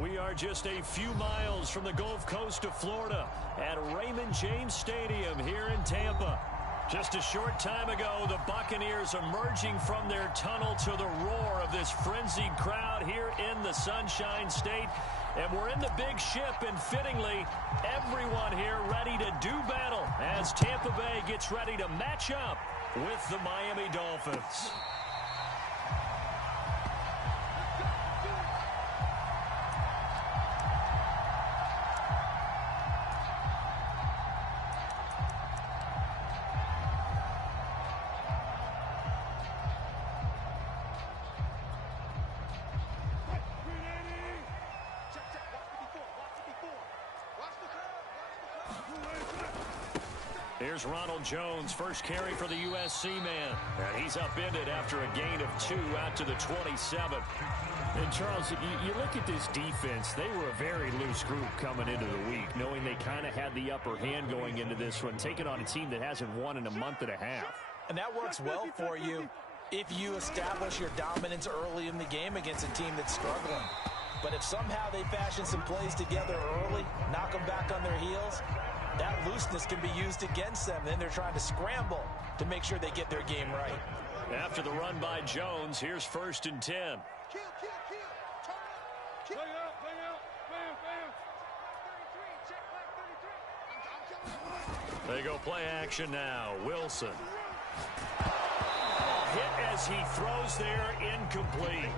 We are just a few miles from the Gulf Coast of Florida at Raymond James Stadium here in Tampa. Just a short time ago, the Buccaneers emerging from their tunnel to the roar of this frenzied crowd here in the Sunshine State. And we're in the big ship, and fittingly, everyone here ready to do battle as Tampa Bay gets ready to match up with the Miami Dolphins. Here's Ronald Jones, first carry for the USC man. And he's upended after a gain of 2 out to the 27. And, Charles, you look at this defense, they were a very loose group coming into the week, knowing they kind of had the upper hand going into this one, taking on a team that hasn't won in a month and a half. And that works well for you if you establish your dominance early in the game against a team that's struggling. But if somehow they fashion some plays together early, knock them back on their heels, that looseness can be used against them. Then they're trying to scramble to make sure they get their game right. After the run by Jones, here's 1st and 10. They go play action now. Wilson. Hit as he throws there, incomplete.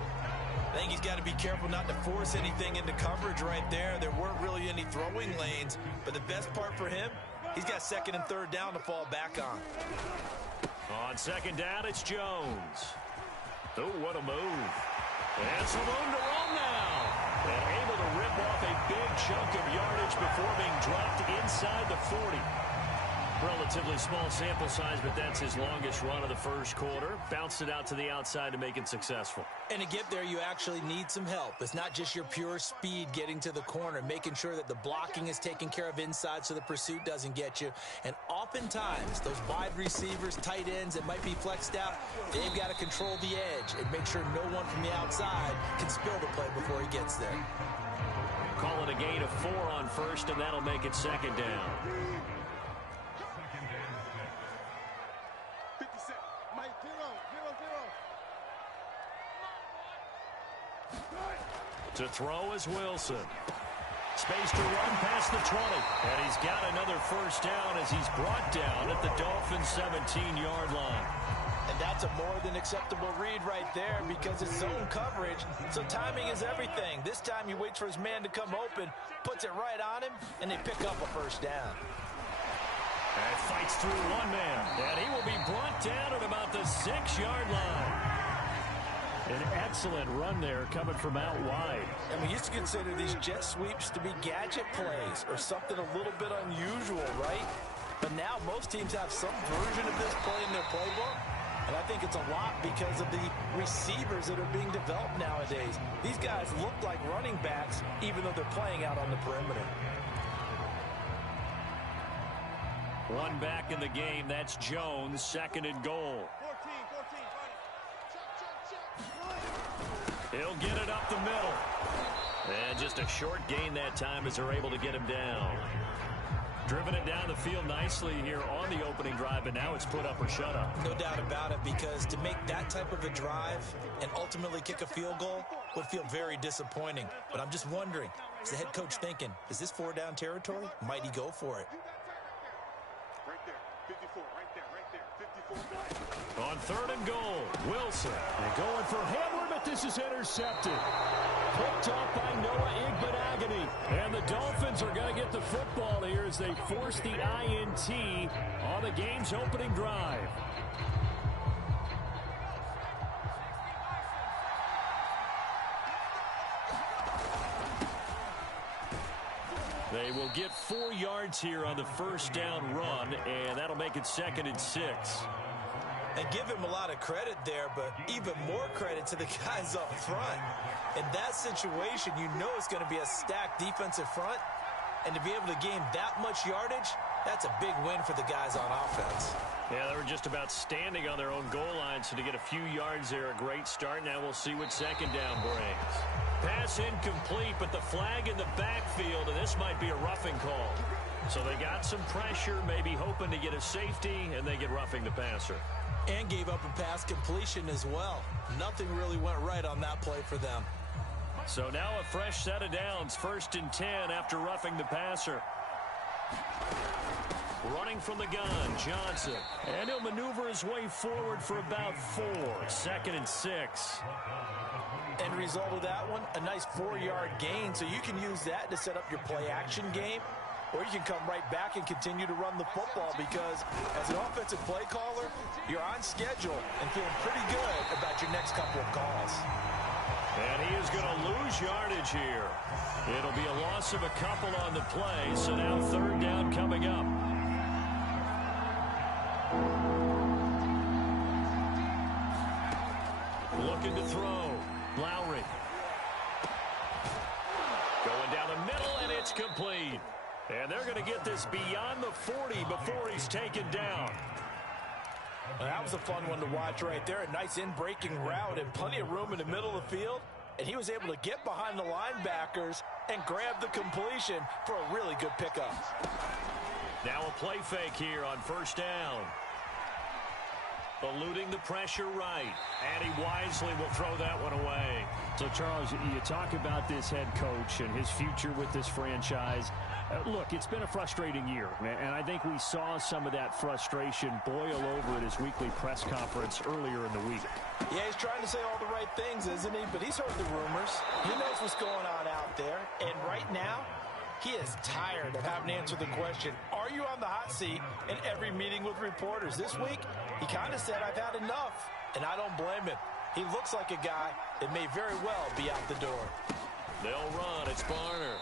I think he's got to be careful not to force anything into coverage right there. There weren't really any throwing lanes, but the best part for him, he's got 2nd and 3rd down to fall back on. On 2nd down, it's Jones. Oh, what a move. And some room to run now. And able to rip off a big chunk of yardage before being dropped inside the 40. Relatively small sample size, but that's his longest run of the first quarter. Bounced it out to the outside to make it successful. And to get there, you actually need some help. It's not just your pure speed getting to the corner, making sure that the blocking is taken care of inside so the pursuit doesn't get you. And oftentimes, those wide receivers, tight ends that might be flexed out, they've got to control the edge and make sure no one from the outside can spill the play before he gets there. Call it a gain of 4 on 1st, and that'll make it 2nd down. To throw is Wilson. Space to run past the 20. And he's got another 1st down as he's brought down at the Dolphins' 17-yard line. And that's a more than acceptable read right there because it's zone coverage, so timing is everything. This time he waits for his man to come open, puts it right on him, and they pick up a 1st down. And fights through one man. And he will be brought down at about the 6-yard line. An excellent run there coming from out wide. And we used to consider these jet sweeps to be gadget plays or something a little bit unusual, right? But now most teams have some version of this play in their playbook. And I think it's a lot because of the receivers that are being developed nowadays. These guys look like running backs even though they're playing out on the perimeter. One back in the game. That's Jones, 2nd and goal. He'll get it up the middle. And just a short gain that time as they're able to get him down. Driven it down the field nicely here on the opening drive, but now it's put up or shut up. No doubt about it, because to make that type of a drive and ultimately kick a field goal would feel very disappointing. But I'm just wondering, is the head coach thinking, is this 4-down territory? Might he go for it? Right there, 54, right there, 54. On 3rd and goal, Wilson. And going for Hamler, but this is intercepted. Picked up by Noah Igbenogany. And the Dolphins are going to get the football here as they force the INT on the game's opening drive. They will get 4 yards here on the 1st down run, and that'll make it 2nd and 6. And give him a lot of credit there, but even more credit to the guys up front. In that situation, you know it's going to be a stacked defensive front. And to be able to gain that much yardage, That's a big win for the guys on offense. Yeah, they were just about standing on their own goal line, so to get a few yards there, a great start. Now we'll see what second down brings. Pass incomplete, but the flag in the backfield, and this might be a roughing call. So they got some pressure, maybe hoping to get a safety, and they get roughing the passer. And gave up a pass completion as well. Nothing really went right on that play for them. So now a fresh set of downs, 1st and 10 after roughing the passer. Running from the gun, Johnson. And he'll maneuver his way forward for about 4. 2nd and 6. End result of that one, a nice 4-yard gain. So you can use that to set up your play-action game. Or you can come right back and continue to run the football because as an offensive play caller, you're on schedule and feeling pretty good about your next couple of calls. And he is going to lose yardage here. It'll be a loss of a couple on the play, so now 3rd down coming up. Looking to throw. Lowry. Going down the middle, and it's complete. And they're going to get this beyond the 40 before he's taken down. Well, that was a fun one to watch right there. A nice in-breaking route and plenty of room in the middle of the field. And he was able to get behind the linebackers and grab the completion for a really good pickup. Now a play fake here on 1st down. Eluding the pressure right. And he wisely will throw that one away. So, Charles, you talk about this head coach and his future with this franchise. Look, it's been a frustrating year, and I think we saw some of that frustration boil over at his weekly press conference earlier in the week. Yeah, he's trying to say all the right things, isn't he? But he's heard the rumors. He knows what's going on out there. And right now, he is tired of having to answer the question, are you on the hot seat in every meeting with reporters? This week, he kind of said, I've had enough. And I don't blame him. He looks like a guy that may very well be out the door. They'll run. It's Barner.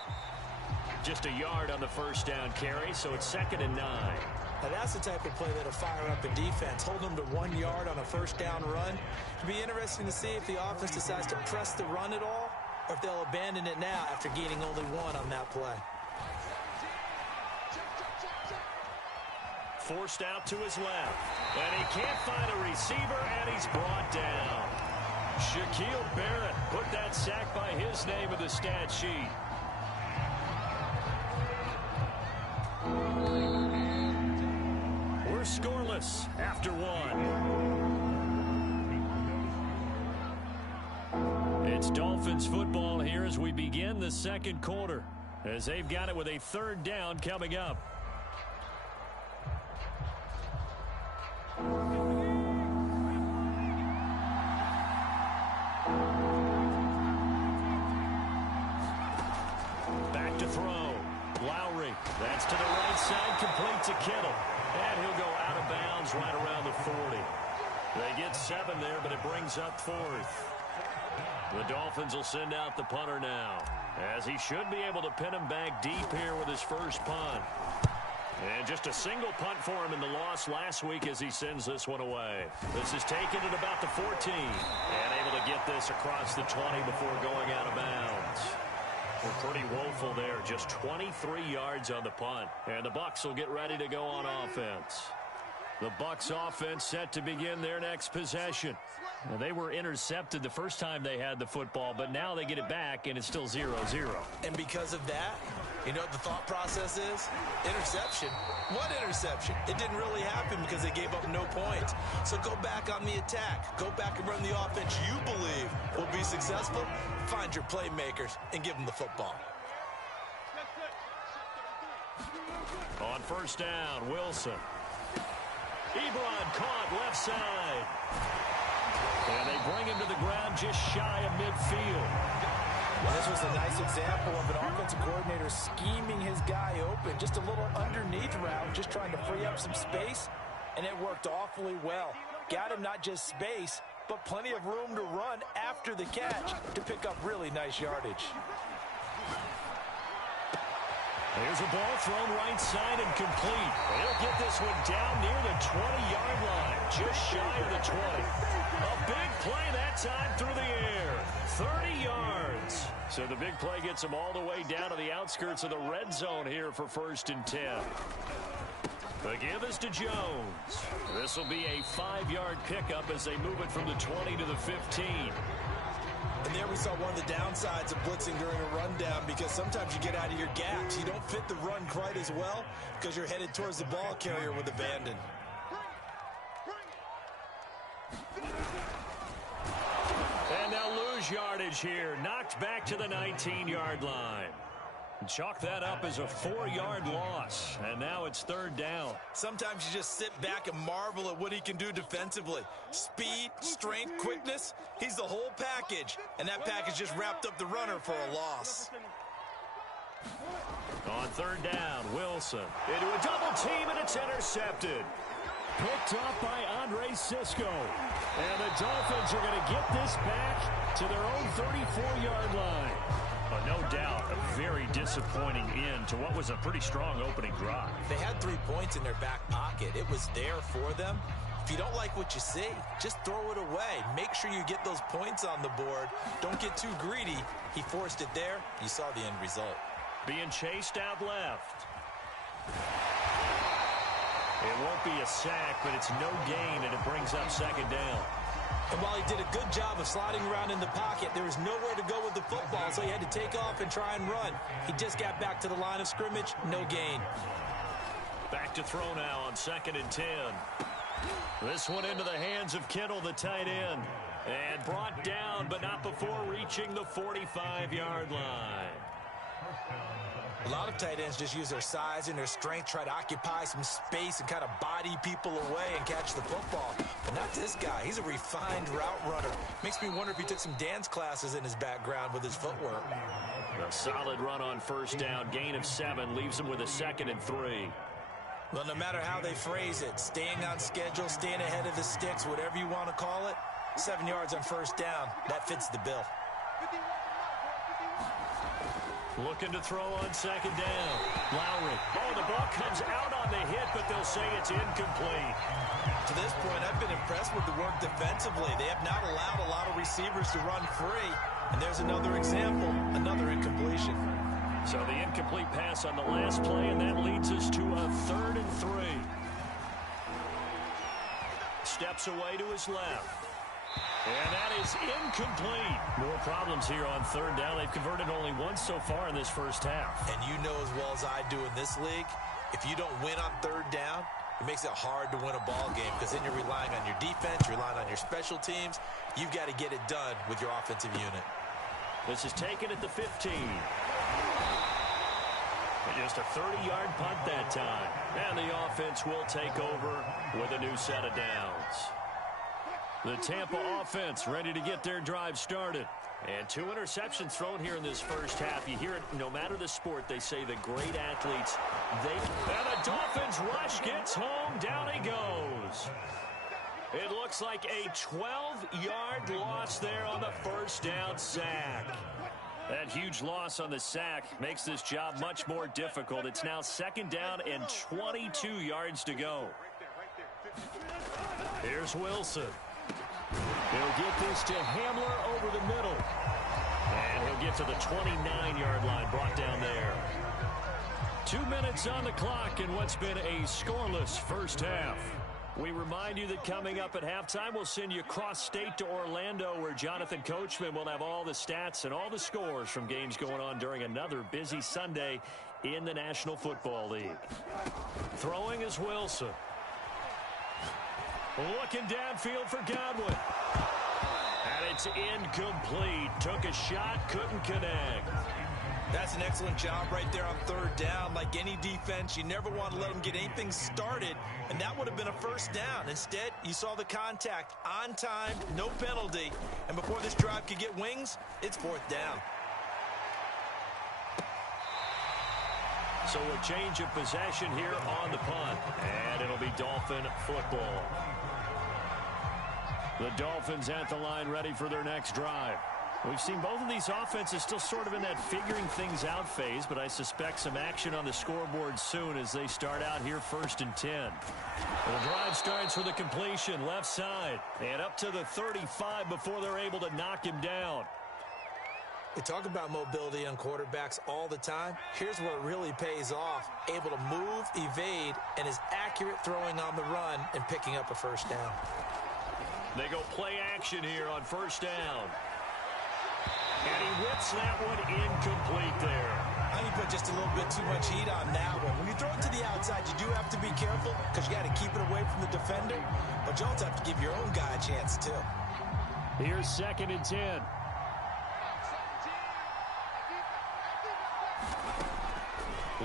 Just a yard on the 1st down carry, so it's 2nd and 9. Now that's the type of play that'll fire up a defense. Hold them to 1 yard on a 1st down run. It'll be interesting to see if the offense decides to press the run at all, or if they'll abandon it now after gaining only 1 on that play. Forced out to his left. And he can't find a receiver, and he's brought down. Shaquille Barrett put that sack by his name in the stat sheet. We're scoreless after 1. It's Dolphins football here as we begin the 2nd quarter, as they've got it with a 3rd down coming up. Back to throw. Lowry. That's to the right side, complete to Kittle. And he'll go out of bounds right around the 40. They get 7 there, but it brings up 4th. The Dolphins will send out the punter now, as he should be able to pin him back deep here with his first punt. And just a single punt for him in the loss last week as he sends this one away. This is taken at about the 14. And able to get this across the 20 before going out of bounds. We're pretty woeful there. Just 23 yards on the punt. And the Bucs will get ready to go on offense. The Bucs offense set to begin their next possession. Now, they were intercepted the first time they had the football, but now they get it back, and it's still 0-0. And because of that, you know what the thought process is? Interception. What interception? It didn't really happen because they gave up no points. So go back on the attack. Go back and run the offense you believe will be successful. Find your playmakers and give them the football. On 1st down, Wilson. Ebron caught left side. And they bring him to the ground just shy of midfield. This was a nice example of an offensive coordinator scheming his guy open. Just a little underneath route, just trying to free up some space. And it worked awfully well. Got him not just space, but plenty of room to run after the catch to pick up really nice yardage. Here's a ball thrown right side and complete. They'll get this one down near the 20-yard line, just shy of the 20. A big play that time through the air. 30 yards. So the big play gets them all the way down to the outskirts of the red zone here for 1st and 10. The give is to Jones. This will be a 5-yard pickup as they move it from the 20 to the 15. And there we saw one of the downsides of blitzing during a rundown, because sometimes you get out of your gaps. You don't fit the run quite as well because you're headed towards the ball carrier with abandon. And they'll lose yardage here. Knocked back to the 19-yard line. Chalk that up as a 4-yard loss, and now it's 3rd down. Sometimes you just sit back and marvel at what he can do defensively. Speed, strength, quickness, he's the whole package. And that package just wrapped up the runner for a loss. On 3rd down, Wilson into a double team, and it's intercepted. Picked up by Andre Sisco. And the Dolphins are going to get this back to their own 34-yard line. No doubt a very disappointing end to what was a pretty strong opening drive. They had 3 points in their back pocket. It was there for them. If you don't like what you see, just throw it away. Make sure you get those points on the board. Don't get too greedy. He forced it there. You saw the end result. Being chased out left. It won't be a sack, but it's no gain, and it brings up 2nd down. And while he did a good job of sliding around in the pocket, there was nowhere to go with the football, so he had to take off and try and run. He just got back to the line of scrimmage, no gain. Back to throw now on 2nd and 10. This one into the hands of Kittle, the tight end. And brought down, but not before reaching the 45-yard line. A lot of tight ends just use their size and their strength, try to occupy some space and kind of body people away and catch the football. But not this guy. He's a refined route runner. Makes me wonder if he took some dance classes in his background with his footwork. A solid run on 1st down. Gain of 7 leaves him with a 2nd and 3. Well, no matter how they phrase it, staying on schedule, staying ahead of the sticks, whatever you want to call it, 7 yards on 1st down, that fits the bill. Looking to throw on 2nd down. Lowry. Oh, the ball comes out on the hit, but they'll say it's incomplete. To this point, I've been impressed with the work defensively. They have not allowed a lot of receivers to run free. And there's another example, another incompletion. So the incomplete pass on the last play, and that leads us to a 3rd and 3. Steps away to his left. And that is incomplete. More problems here on 3rd down. They've converted only once so far in this first half. And you know as well as I do in this league, if you don't win on 3rd down, it makes it hard to win a ball game, because then you're relying on your defense, you're relying on your special teams. You've got to get it done with your offensive unit. This is taken at the 15. And just a 30-yard punt that time. And the offense will take over with a new set of downs. The Tampa offense ready to get their drive started. And 2 interceptions thrown here in this first half. You hear it no matter the sport. They say the great athletes, and the Dolphins rush gets home. Down he goes. It looks like a 12-yard loss there on the 1st down sack. That huge loss on the sack makes this job much more difficult. It's now 2nd down and 22 yards to go. Here's Wilson. He'll get this to Hamler over the middle. And he'll get to the 29-yard line, brought down there. 2 minutes on the clock in what's been a scoreless first half. We remind you that coming up at halftime, we'll send you cross-state to Orlando, where Jonathan Coachman will have all the stats and all the scores from games going on during another busy Sunday in the National Football League. Throwing is Wilson. Looking downfield for Godwin. And it's incomplete. Took a shot, couldn't connect. That's an excellent job right there on 3rd down. Like any defense, you never want to let them get anything started, and that would have been a 1st down. Instead, you saw the contact on time, no penalty, and before this drive could get wings, it's 4th down. So a change of possession here on the punt, and it'll be Dolphin football. The Dolphins at the line, ready for their next drive. We've seen both of these offenses still sort of in that figuring things out phase, but I suspect some action on the scoreboard soon as they start out here 1st and 10. The drive starts with a completion left side and up to the 35 before they're able to knock him down. We talk about mobility on quarterbacks all the time. Here's where it really pays off. Able to move, evade, and is accurate throwing on the run and picking up a first down. They go play action here on first down. And he whips that one incomplete there. I think you put just a little bit too much heat on that one. When you throw it to the outside, you do have to be careful because you got to keep it away from the defender. But you also have to give your own guy a chance, too. Here's 2nd and 10.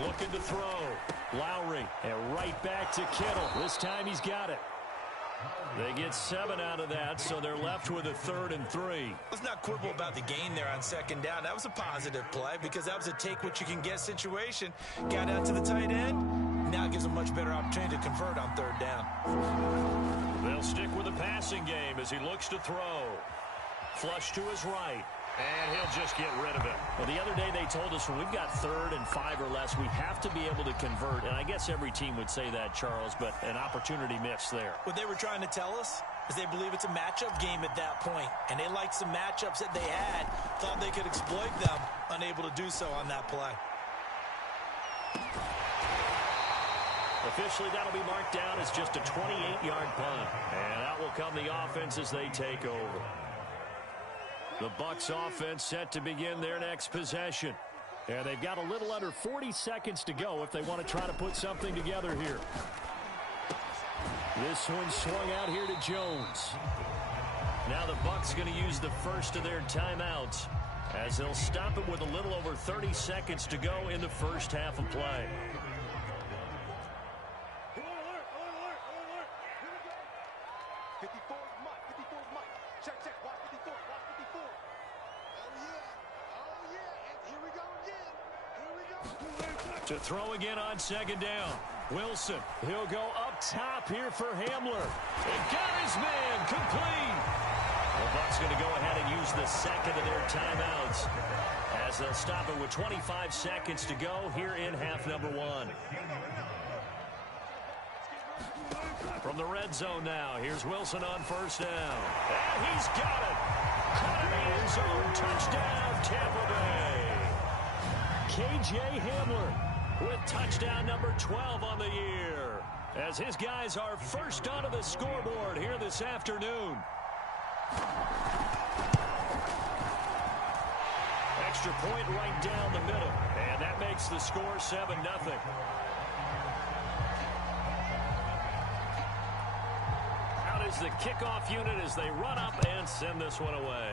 Looking to throw. Lowry. And right back to Kittle. This time he's got it. They get 7 out of that, so they're left with a 3rd and 3. Let's not quibble about the gain there on 2nd down. That was a positive play because that was a take-what-you-can-get situation. Got out to the tight end. Now it gives them much better opportunity to convert on 3rd down. They'll stick with the passing game as he looks to throw. Flush to his right. And he'll just get rid of it. Well, the other day they told us when we've got 3rd and 5 or less, we have to be able to convert. And I guess every team would say that, Charles, but an opportunity missed there. What they were trying to tell us is they believe it's a matchup game at that point. And they liked some matchups that they had, thought they could exploit them, unable to do so on that play. Officially, that'll be marked down as just a 28-yard punt. And out will come the offense as they take over. The Bucs offense set to begin their next possession. And they've got a little under 40 seconds to go if they want to try to put something together here. This one swung out here to Jones. Now the Bucs going to use the first of their timeouts as they'll stop it with a little over 30 seconds to go in the first half of play. To throw again on 2nd down. Wilson, he'll go up top here for Hamler. And got his man complete. The Bucs going to go ahead and use the 2nd of their timeouts as they'll stop it with 25 seconds to go here in half number 1. From the red zone now, here's Wilson on first down. And he's got it. Caught in the end zone. Touchdown, Tampa Bay. K.J. Hamler with touchdown number 12 on the year, as his guys are first onto the scoreboard here this afternoon. Extra point right down the middle, and that makes the score 7-0. Out is the kickoff unit as they run up and send this one away.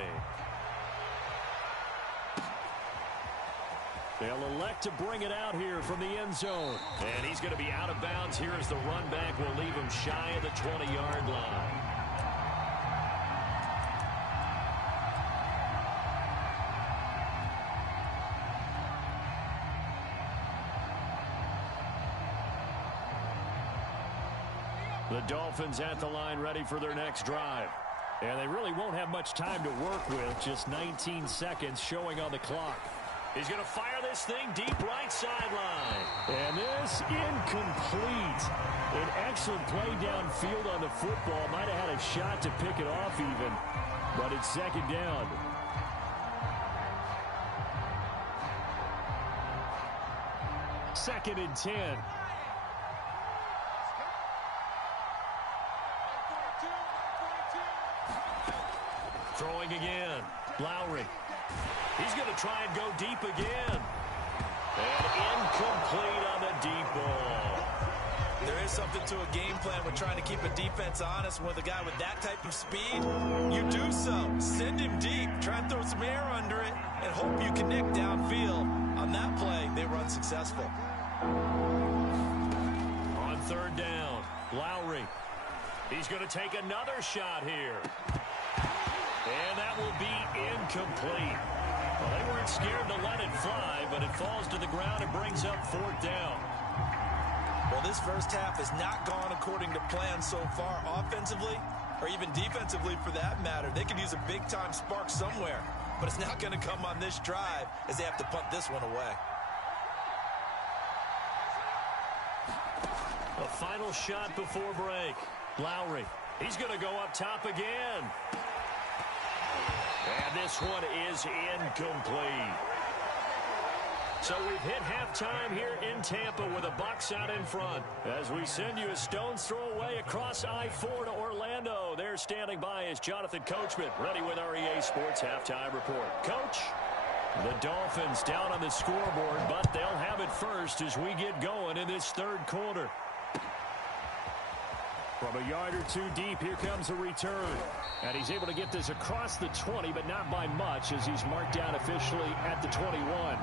They'll elect to bring it out here from the end zone. And he's going to be out of bounds here as the run back will leave him shy of the 20-yard line. The Dolphins at the line ready for their next drive. And they really won't have much time to work with. Just 19 seconds showing on the clock. He's going to fire this thing deep right sideline. And this incomplete. An excellent play downfield on the football. Might have had a shot to pick it off even. But it's 2nd down. Second and 10. Throwing again. Lowry. He's going to try and go deep again. And incomplete on the deep ball. There is something to a game plan with trying to keep a defense honest. With a guy with that type of speed, you do so. Send him deep. Try and throw some air under it and hope you connect downfield. On that play, they were unsuccessful. On 3rd down, Lowry. He's going to take another shot here. And that will be incomplete. Well, they weren't scared to let it fly, but it falls to the ground and brings up 4th down. Well, this first half has not gone according to plan so far offensively or even defensively for that matter. They could use a big-time spark somewhere, but it's not going to come on this drive as they have to punt this one away. A final shot before break. Lowry. He's going to go up top again. And this one is incomplete. So we've hit halftime here in Tampa with the Bucs out in front. As we send you a stone's throw away across I-4 to Orlando. There standing by is Jonathan Coachman, ready with our EA Sports Halftime Report. Coach, the Dolphins down on the scoreboard, but they'll have it first as we get going in this third quarter. From a yard or two deep, here comes a return. And he's able to get this across the 20, but not by much as he's marked down officially at the 21.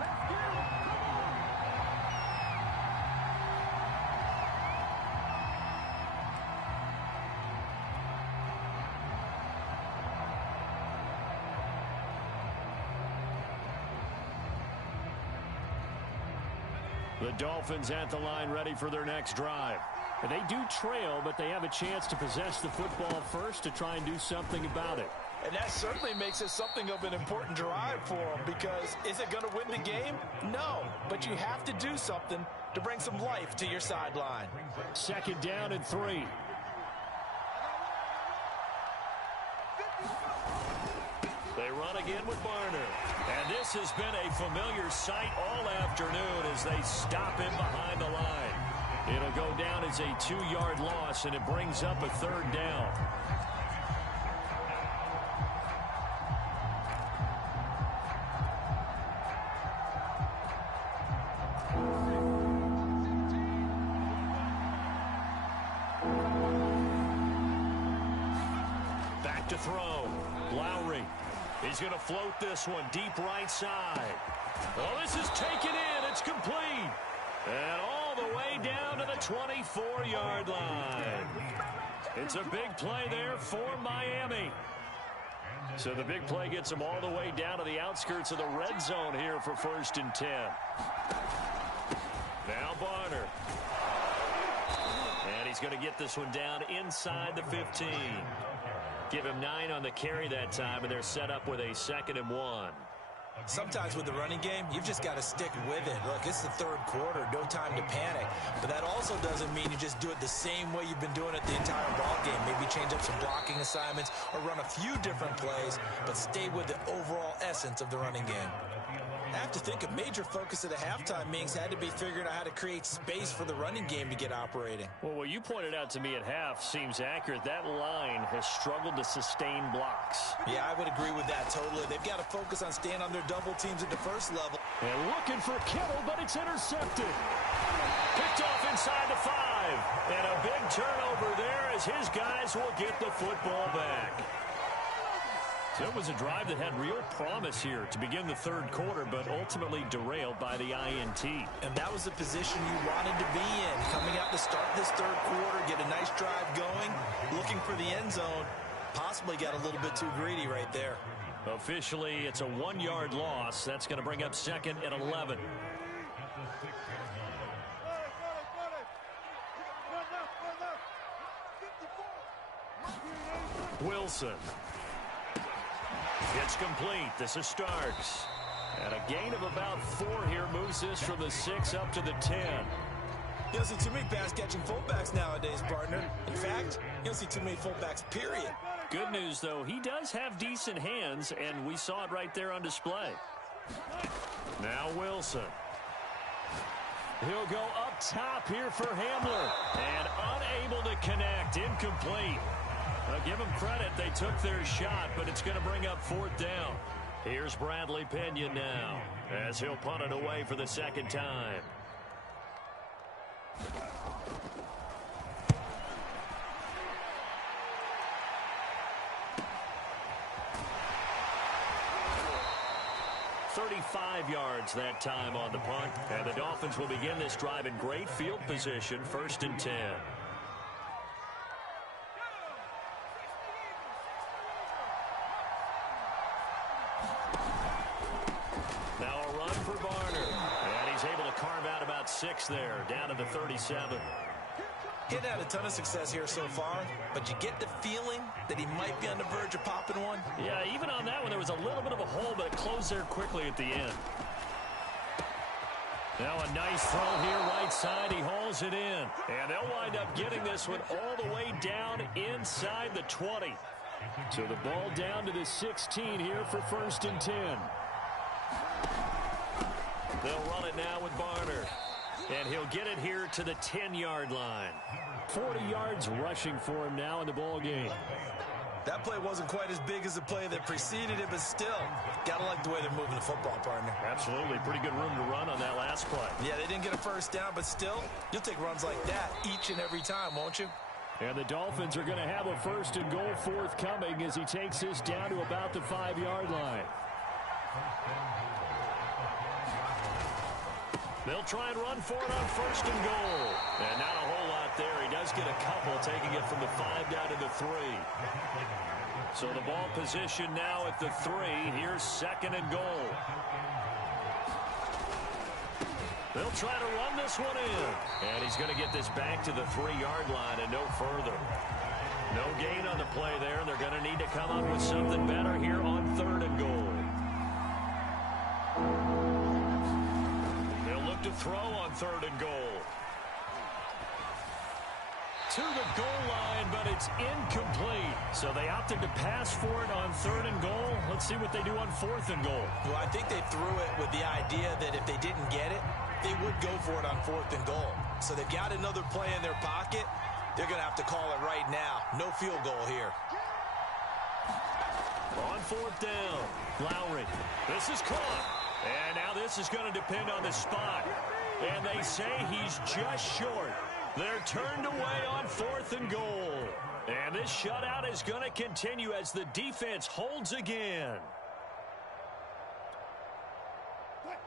The Dolphins at the line ready for their next drive. They do trail, but they have a chance to possess the football first to try and do something about it. And that certainly makes it something of an important drive for them, because is it going to win the game? No, but you have to do something to bring some life to your sideline. 2nd down and 3. They run again with Barner. And this has been a familiar sight all afternoon as they stop him behind the line. It'll go down as a 2-yard loss, and it brings up a 3rd down. Back to throw. Lowry. He's going to float this one deep right side. Well, this is taken in. It's complete. And all the way down to the 24-yard line. It's a big play there for Miami. So the big play gets them all the way down to the outskirts of the red zone here for 1st and 10. Now Barner. And he's going to get this one down inside the 15. Give him 9 on the carry that time, and they're set up with a 2nd and 1. Sometimes with the running game, you've just got to stick with it. Look, it's the 3rd quarter, no time to panic. But that also doesn't mean you just do it the same way you've been doing it the entire ball game. Maybe change up some blocking assignments or run a few different plays, but stay with the overall essence of the running game. I have to think a major focus at the halftime meetings had to be figuring out how to create space for the running game to get operating. Well, what you pointed out to me at half seems accurate. That line has struggled to sustain blocks. Yeah, I would agree with that totally. They've got to focus on staying on their double teams at the first level. And looking for Kittle, but it's intercepted. Picked off inside the 5. And a big turnover there as his guys will get the football back. So it was a drive that had real promise here to begin the 3rd quarter, but ultimately derailed by the INT. And that was the position you wanted to be in. Coming out to start this 3rd quarter, get a nice drive going, looking for the end zone. Possibly got a little bit too greedy right there. Officially, it's a 1-yard loss. That's going to bring up 2nd and 11. Wilson. It's complete. This is Starks. And a gain of about 4 here moves this from the 6 up to the 10. You don't see too many pass-catching fullbacks nowadays, partner. In fact, you don't see too many fullbacks, period. Good news, though, he does have decent hands, and we saw it right there on display. Now Wilson. He'll go up top here for Hamler. And unable to connect. Incomplete. Give them credit. They took their shot, but it's going to bring up 4th down. Here's Bradley Pinion now as he'll punt it away for the 2nd time. $35 yards that time on the punt. And the Dolphins will begin this drive in great field position, 1st and 10. Now a run for Barner. And he's able to carve out about 6 there, down to the 37. He hadn't had a ton of success here so far, but you get the feeling that he might be on the verge of popping one. Yeah, even on that one, there was a little bit of a hole, but it closed there quickly at the end. Now a nice throw here, right side. He hauls it in. And they'll wind up getting this one all the way down inside the 20. So the ball down to the 16 here for 1st and 10. They'll run it now with Barner. And he'll get it here to the 10-yard line. 40 yards rushing for him now in the ball game. That play wasn't quite as big as the play that preceded it, but still, got to like the way they're moving the football, partner. Absolutely. Pretty good room to run on that last play. Yeah, they didn't get a first down, but still, you'll take runs like that each and every time, won't you? And the Dolphins are going to have a 1st and goal forthcoming as he takes this down to about the 5-yard line. They'll try and run for it on 1st and goal. And not a whole lot there. He does get a couple, taking it from the 5 down to the 3. So the ball position now at the 3. Here's 2nd and goal. They'll try to run this one in. And he's going to get this back to the 3-yard line and no further. No gain on the play there, and they're going to need to come up with something better here on 3rd and goal. To throw on 3rd and goal. To the goal line, but it's incomplete. So they opted to pass for it on 3rd and goal. Let's see what they do on 4th and goal. Well, I think they threw it with the idea that if they didn't get it, they would go for it on 4th and goal. So they've got another play in their pocket. They're going to have to call it right now. No field goal here. On 4th down, Lowry. This is caught. And now this is going to depend on the spot. And they say he's just short. They're turned away on 4th and goal. And this shutout is going to continue as the defense holds again.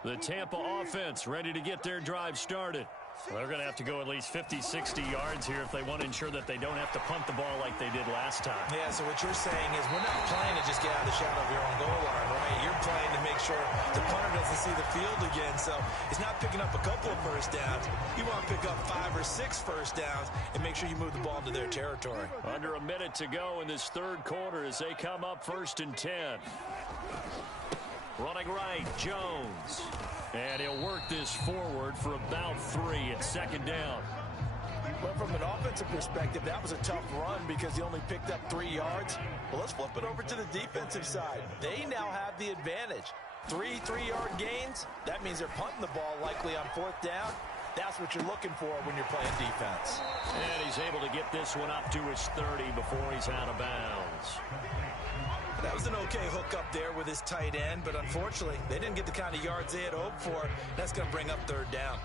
The Tampa offense ready to get their drive started. They're going to have to go at least 50, 60 yards here if they want to ensure that they don't have to punt the ball like they did last time. Yeah, so what you're saying is we're not playing to just get out of the shadow of your own goal line, right? You're playing to make sure the punter doesn't see the field again. So he's not picking up a couple of first downs. You want to pick up 5 or 6 first downs and make sure you move the ball into their territory. Under a minute to go in this 3rd quarter as they come up 1st and 10. Running right, Jones. And he'll work this forward for about 3 at 2nd down. But from an offensive perspective, that was a tough run because he only picked up 3 yards. Well, let's flip it over to the defensive side. They now have the advantage. 3 3-yard gains, that means they're punting the ball likely on 4th down. That's what you're looking for when you're playing defense. And he's able to get this one up to his 30 before he's out of bounds. That was an okay hook up there with his tight end, but unfortunately, they didn't get the kind of yards they had hoped for. That's going to bring up 3rd down.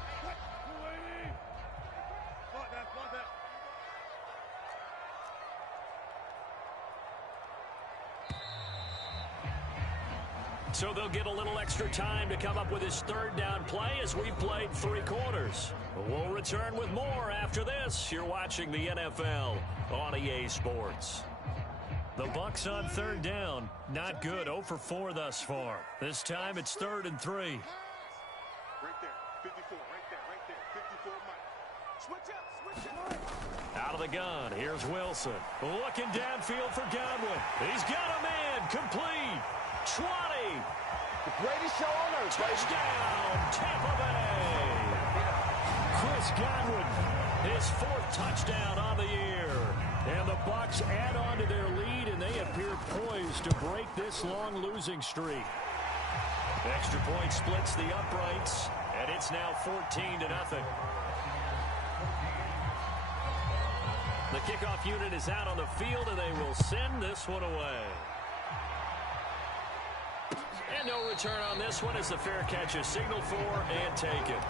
So they'll get a little extra time to come up with his 3rd down play as we played 3 quarters. We'll return with more after this. You're watching the NFL on EA Sports. The Bucs on 3rd down. Not good. 0 for 4 thus far. This time it's 3rd and 3. Right there. 54. Right there. 54, Mike. Switch up. Out of the gun. Here's Wilson. Looking downfield for Godwin. He's got a man. Complete. 20. The greatest show on earth. Touchdown, Tampa Bay. Chris Godwin, his 4th touchdown on the year. And the Bucs add on to their lead, and they appear poised to break this long losing streak. Extra point splits the uprights, and it's now 14-0. The kickoff unit is out on the field, and they will send this one away. And no return on this one as the fair catch is signaled for and taken.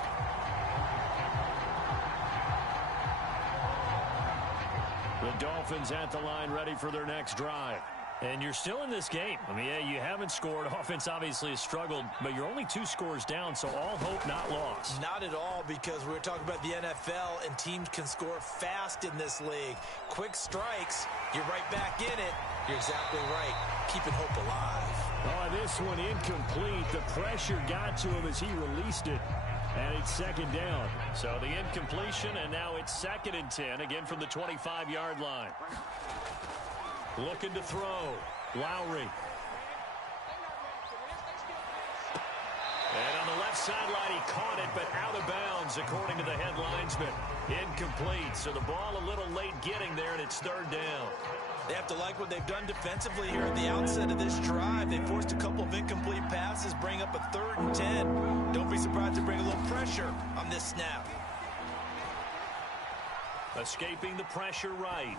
The Dolphins at the line ready for their next drive. And you're still in this game. I mean, yeah, you haven't scored. Offense obviously has struggled, but you're only 2 scores down, so all hope not lost. Not at all, because we're talking about the NFL, and teams can score fast in this league. Quick strikes, you're right back in it. You're exactly right. Keeping hope alive. Oh, this one incomplete. The pressure got to him as he released it. And it's 2nd down. So the incompletion, and now it's 2nd and 10, again from the 25-yard line. Looking to throw. Lowry. And on the left sideline. He caught it, but out of bounds, according to the head linesman. Incomplete. So the ball a little late getting there, and it's third down. They have to like what they've done defensively here at the outset of this drive. They forced a couple of incomplete passes, bring up a 3rd and 10. Don't be surprised to bring a little pressure on this snap. Escaping the pressure right.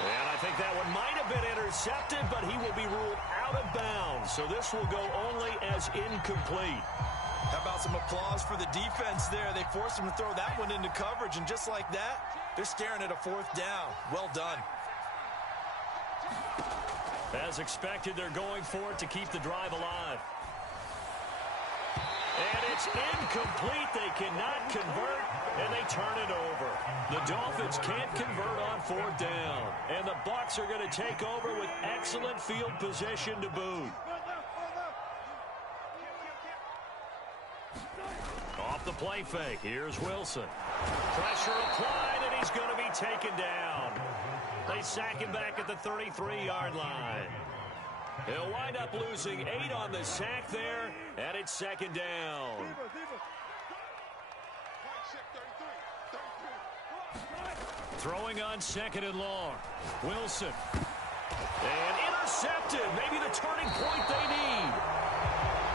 And I think that one might have been intercepted, but he will be ruled out of bounds. So this will go only as incomplete. How about some applause for the defense there? They forced him to throw that one into coverage, and just like that, they're staring at a 4th down. Well done. As expected, they're going for it to keep the drive alive. And it's incomplete. They cannot convert, and they turn it over. The Dolphins can't convert on 4th down, and the Bucs are going to take over with excellent field position to boot. Off the play fake, here's Wilson. Pressure applied, and he's going to be taken down. They sack him back at the 33-yard line. He'll wind up losing 8 on the sack there, and it's 2nd down. Throwing on 2nd and long. Wilson. And intercepted. Maybe the turning point they need.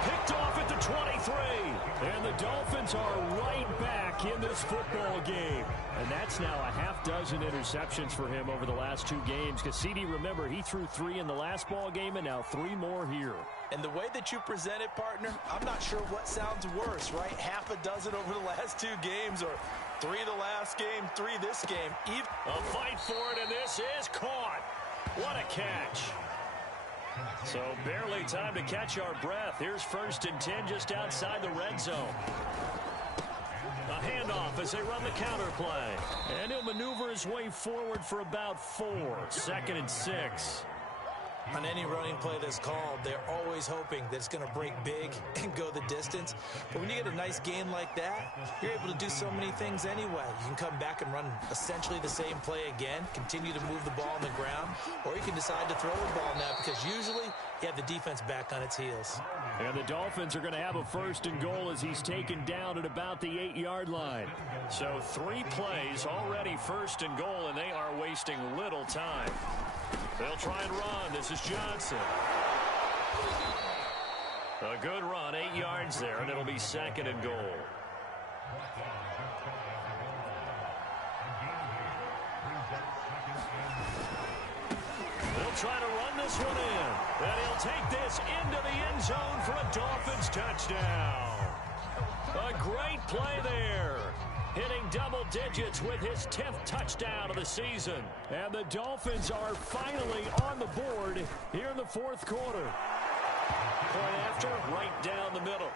Picked off at the 23. And the Dolphins are right back in this football game. And that's now a half-dozen interceptions for him over the last 2 games. Because CD, remember, he threw 3 in the last ball game and now 3 more here. And the way that you present it, partner, I'm not sure what sounds worse, right? Half a dozen over the last 2 games, or 3 the last game, 3 this game. A fight for it, and this is caught. What a catch. So barely time to catch our breath. Here's 1st and 10 just outside the red zone. A handoff as they run the counter play. And he'll maneuver his way forward for about 4. 2nd and 6. On any running play that's called, they're always hoping that it's going to break big and go the distance. But when you get a nice gain like that, you're able to do so many things anyway. You can come back and run essentially the same play again, continue to move the ball on the ground, or you can decide to throw the ball now because usually you have the defense back on its heels. And the Dolphins are going to have a 1st and goal as he's taken down at about the 8-yard line. So 3 plays already 1st and goal, and they are wasting little time. They'll try and run. This is Johnson. A good run, 8 yards there, and it'll be 2nd and goal. They'll try to run this one in, and he'll take this into the end zone for a Dolphins touchdown. A great play there. Hitting double digits with his 10th touchdown of the season. And the Dolphins are finally on the board here in the 4th quarter. Point after, right down the middle.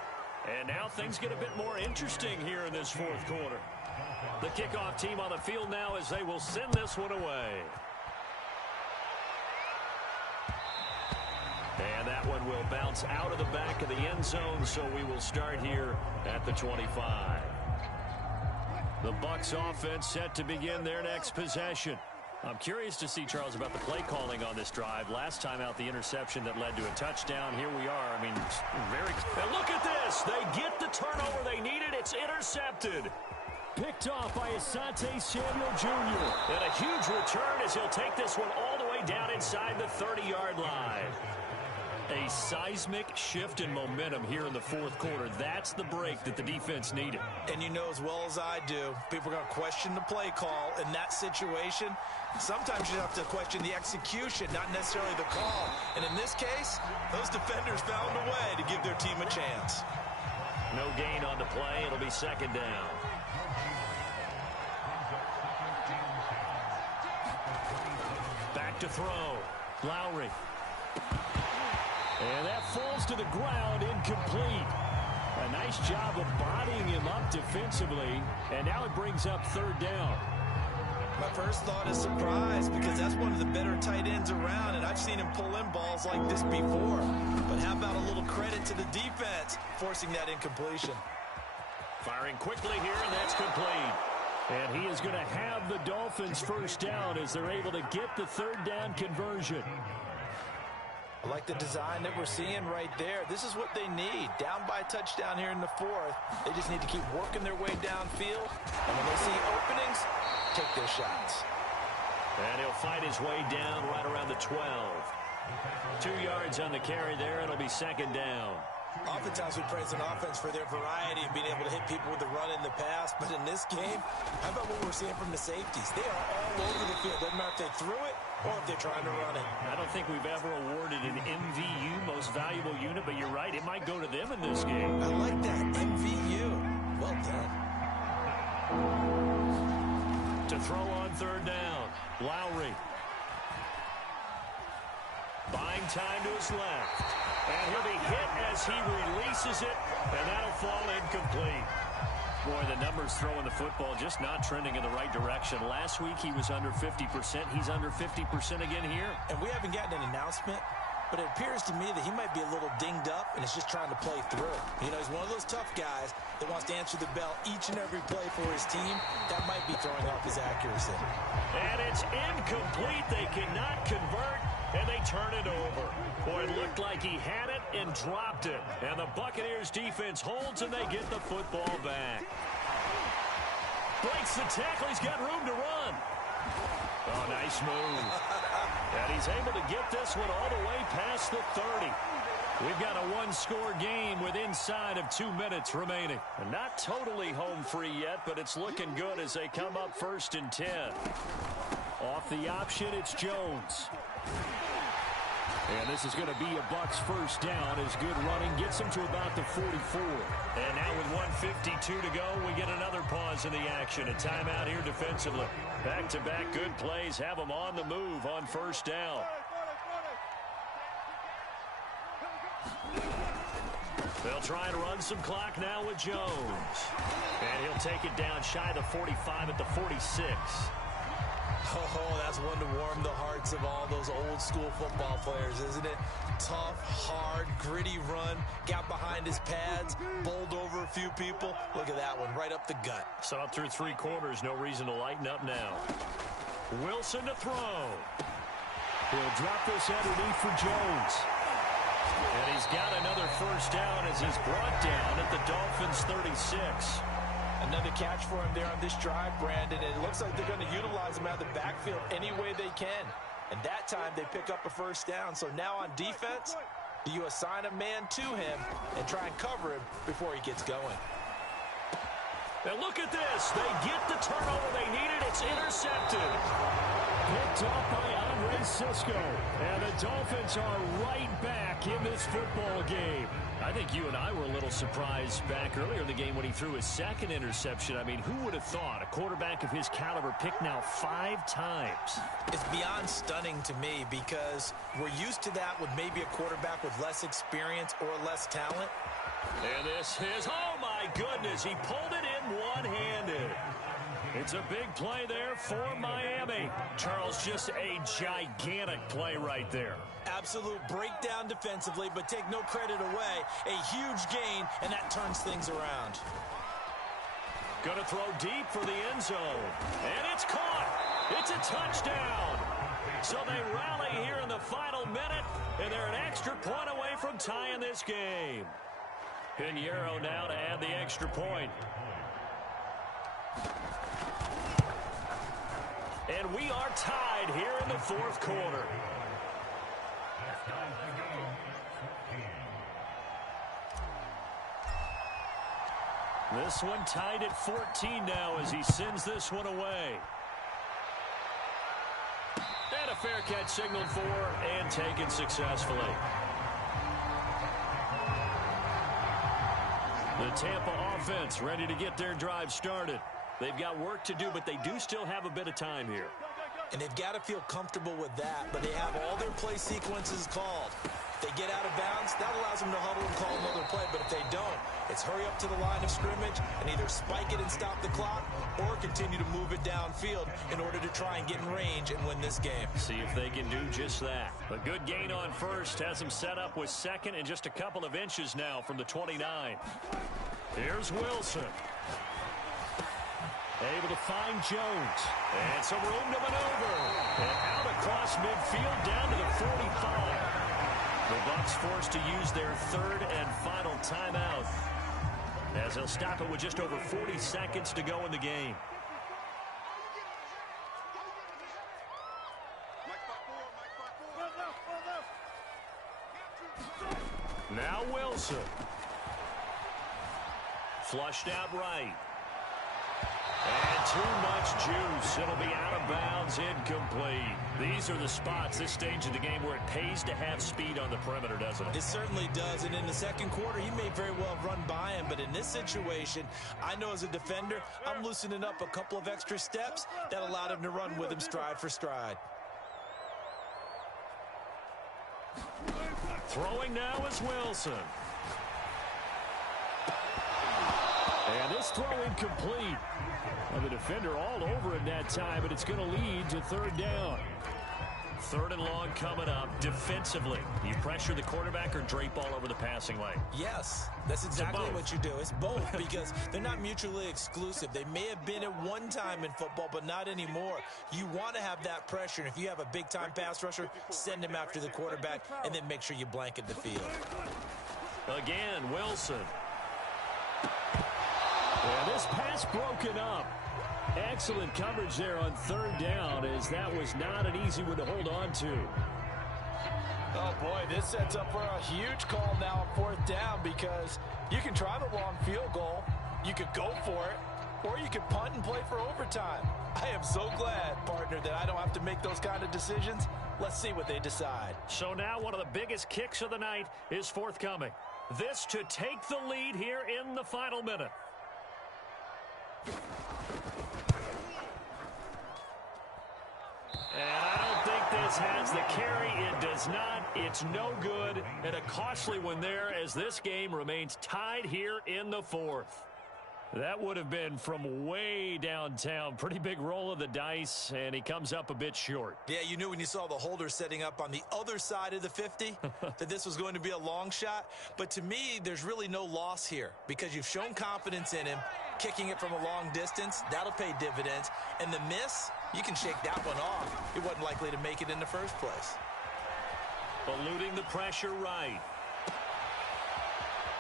And now things get a bit more interesting here in this 4th quarter. The kickoff team on the field now as they will send this one away. And that one will bounce out of the back of the end zone, so we will start here at the 25. The Bucs offense set to begin their next possession. I'm curious to see, Charles, about the play calling on this drive. Last time out, the interception that led to a touchdown. Here we are. I mean, very... And look at this. They get the turnover they needed. It's intercepted. Picked off by Asante Samuel Jr. And a huge return as he'll take this one all the way down inside the 30-yard line. A seismic shift in momentum here in the 4th quarter. That's the break that the defense needed. And you know as well as I do, people are going to question the play call in that situation. Sometimes you have to question the execution, not necessarily the call. And in this case, those defenders found a way to give their team a chance. No gain on the play. It'll be 2nd down. Back to throw. Lowry. And that falls to the ground, incomplete. A nice job of bodying him up defensively, and now it brings up 3rd down. My first thought is surprise, because that's one of the better tight ends around, and I've seen him pull in balls like this before. But how about a little credit to the defense forcing that incompletion? Firing quickly here, and that's complete. And he is going to have the Dolphins 1st down as they're able to get the 3rd down conversion. I like the design that we're seeing right there. This is what they need. Down by a touchdown here in the fourth. They just need to keep working their way downfield. And when they see openings, take their shots. And he'll fight his way down right around the 12. 2 yards on the carry there. It'll be second down. Oftentimes we praise an offense for their variety and being able to hit people with the run in the pass. But in this game, how about what we're seeing from the safeties? They are all over the field. Doesn't matter if they threw it or if they're trying to run it. I don't think we've ever awarded an MVU, most valuable unit, but you're right. It might go to them in this game. I like that. MVU. Well done. To throw on third down, Lowry. Buying time to his left. And he'll be hit as he releases it, and that'll fall incomplete. Boy, the numbers throwing the football just not trending in the right direction. Last week he was under 50%. He's under 50% again here. And we haven't gotten an announcement, but it appears to me that he might be a little dinged up and is just trying to play through. You know, he's one of those tough guys that wants to answer the bell each and every play for his team. That might be throwing off his accuracy. And it's incomplete. They cannot convert, and they turn it over. Boy, it looked like he had it and dropped it. And the Buccaneers defense holds, and they get the football back. Breaks the tackle. He's got room to run. Oh, nice move. And he's able to get this one all the way past the 30. We've got a one-score game with inside of 2 minutes remaining. And not totally home free yet, but it's looking good as they come up 1st and 10. Off the option, it's Jones. And this is going to be a Bucs first down as good running gets him to about the 44. And now with 1:52 to go, we get another pause in the action. A timeout here defensively. Back-to-back good plays have them on the move on first down. They'll try and run some clock now with Jones. And he'll take it down shy of the 45 at the 46. Oh, that's one to warm the hearts of all those old-school football players, isn't it? Tough, hard, gritty run. Got behind his pads, bowled over a few people. Look at that one, right up the gut. Saw through 3 quarters, no reason to lighten up now. Wilson to throw. He'll drop this underneath for Jones. And he's got another first down as he's brought down at the Dolphins' 36. Another catch for him there on this drive, Brandon, and it looks like they're going to utilize him out of the backfield any way they can. And that time they pick up a first down. So now on defense, you assign a man to him and try and cover him before he gets going. And look at this. They get the turnover they needed. It's intercepted. Picked off by Andre Sisco. And the Dolphins are right back in this football game. I think you and I were a little surprised back earlier in the game when he threw his second interception. I mean, who would have thought a quarterback of his caliber picked now 5 times? It's beyond stunning to me because we're used to that with maybe a quarterback with less experience or less talent. And this is, oh my goodness, he pulled it in one-handed. It's a big play there for Miami. Charles, just a gigantic play right there. Absolute breakdown defensively, but take no credit away. A huge gain, and that turns things around. Going to throw deep for the end zone. And it's caught. It's a touchdown. So they rally here in the final minute, and they're an extra point away from tying this game. Pinheiro now to add the extra point. And we are tied here in the 4th quarter. This one tied at 14 now as he sends this one away. And a fair catch signaled for and taken successfully. The Tampa offense ready to get their drive started. They've got work to do, but they do still have a bit of time here. And they've got to feel comfortable with that, but they have all their play sequences called. If they get out of bounds, that allows them to huddle and call another play, but if they don't, it's hurry up to the line of scrimmage and either spike it and stop the clock or continue to move it downfield in order to try and get in range and win this game. See if they can do just that. A good gain on first has them set up with second and just a couple of inches now from the 29. Here's Wilson. Able to find Jones. And some room to maneuver. And out across midfield down to the 45. The Bucs forced to use their third and final timeout, as they'll stop it with just over 40 seconds to go in the game. Now Wilson. Flushed out right. And too much juice. It'll be out of bounds, incomplete. These are the spots, this stage of the game, where it pays to have speed on the perimeter, doesn't it? It certainly does, and in the second quarter, he may very well run by him, but in this situation, I know as a defender, I'm loosening up a couple of extra steps that allowed him to run with him stride for stride. Throwing now is Wilson. And this throw incomplete. And the defender all over it that time, but it's going to lead to third down. Third and long coming up. Defensively, you pressure the quarterback or drape all over the passing lane? Yes, that's exactly what you do. It's both, because they're not mutually exclusive. They may have been at one time in football, but not anymore. You want to have that pressure, and if you have a big-time pass rusher, send him after the quarterback, and then make sure you blanket the field. Again, Wilson. And this pass broken up. Excellent coverage there on third down, as that was not an easy one to hold on to. Oh, boy, this sets up for a huge call now on fourth down, because you can try the long field goal, you could go for it, or you could punt and play for overtime. I am so glad, partner, that I don't have to make those kind of decisions. Let's see what they decide. So now one of the biggest kicks of the night is forthcoming. This to take the lead here in the final minute. And I don't think this has the carry. It does not. It's no good. And a costly one there, as this game remains tied here in the fourth. That would have been from way downtown. Pretty big roll of the dice, and he comes up a bit short. Yeah, you knew when you saw the holder setting up on the other side of the 50 that this was going to be a long shot. But to me, there's really no loss here, because you've shown confidence in him. Kicking it from a long distance, that'll pay dividends. And the miss, you can shake that one off. It wasn't likely to make it in the first place. Eluding the pressure right.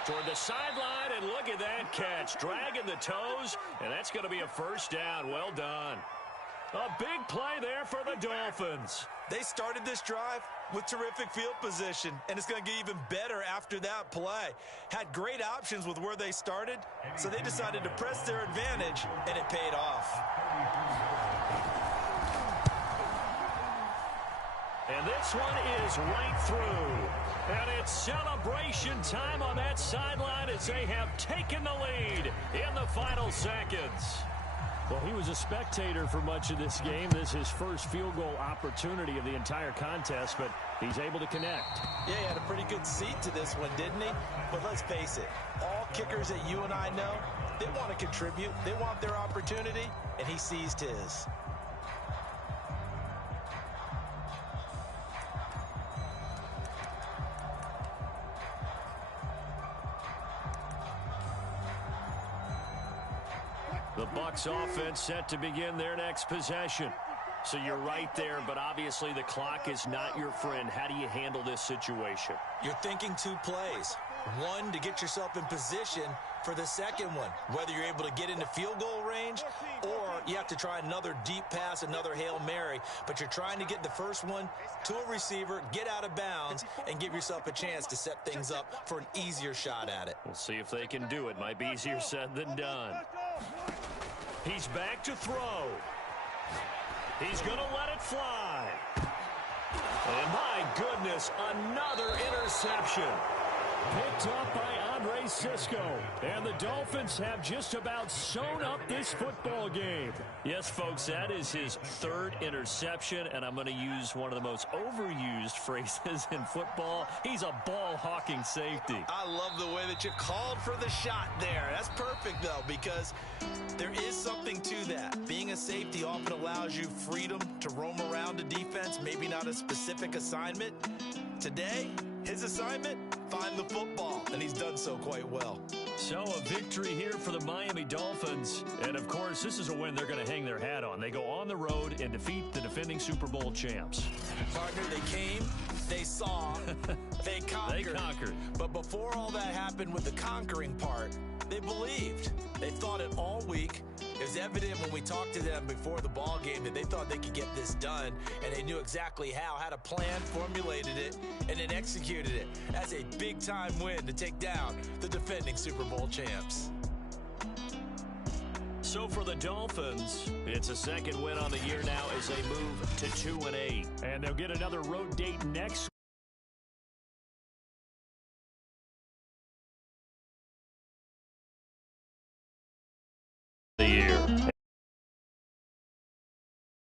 Toward the sideline, and look at that catch. Dragging the toes, and that's going to be a first down. Well done. A big play there for the Dolphins. They started this drive with terrific field position, and it's going to get even better after that play. Had great options with where they started, so they decided to press their advantage, and it paid off. And this one is right through. And it's celebration time on that sideline as they have taken the lead in the final seconds. Well, he was a spectator for much of this game. This is his first field goal opportunity of the entire contest, but he's able to connect. Yeah, he had a pretty good seat to this one, didn't he? But let's face it, all kickers that you and I know, they want to contribute. They want their opportunity, and he seized his. The Bucs offense set to begin their next possession. So you're right there, but obviously the clock is not your friend. How do you handle this situation? You're thinking two plays. One, to get yourself in position for the second one, whether you're able to get into field goal range or you have to try another deep pass, another Hail Mary, but you're trying to get the first one to a receiver, get out of bounds, and give yourself a chance to set things up for an easier shot at it. We'll see if they can do it. Might be easier said than done. He's back to throw. He's going to let it fly. And my goodness, another interception. Picked up by Andre Sisco. And the Dolphins have just about sewn up this football game. Yes, folks, that is his third interception, and I'm going to use one of the most overused phrases in football. He's a ball-hawking safety. I love the way that you called for the shot there. That's perfect, though, because there is something to that. Being a safety often allows you freedom to roam around a defense, maybe not a specific assignment. Today, his assignment, find the football, and he's done so quite well. So a victory here for the Miami Dolphins. And, of course, this is a win they're going to hang their hat on. They go on the road and defeat the defending Super Bowl champs. Partner, they came They saw. They conquered. They conquered. But before all that happened with the conquering part, they believed. They thought it all week. It was evident when we talked to them before the ball game that they thought they could get this done, and they knew exactly how, had a plan, formulated it, and then executed it. That's a big-time win to take down the defending Super Bowl champs. So for the Dolphins, it's a second win on the year now as they move to 2-8. And they'll get another road date next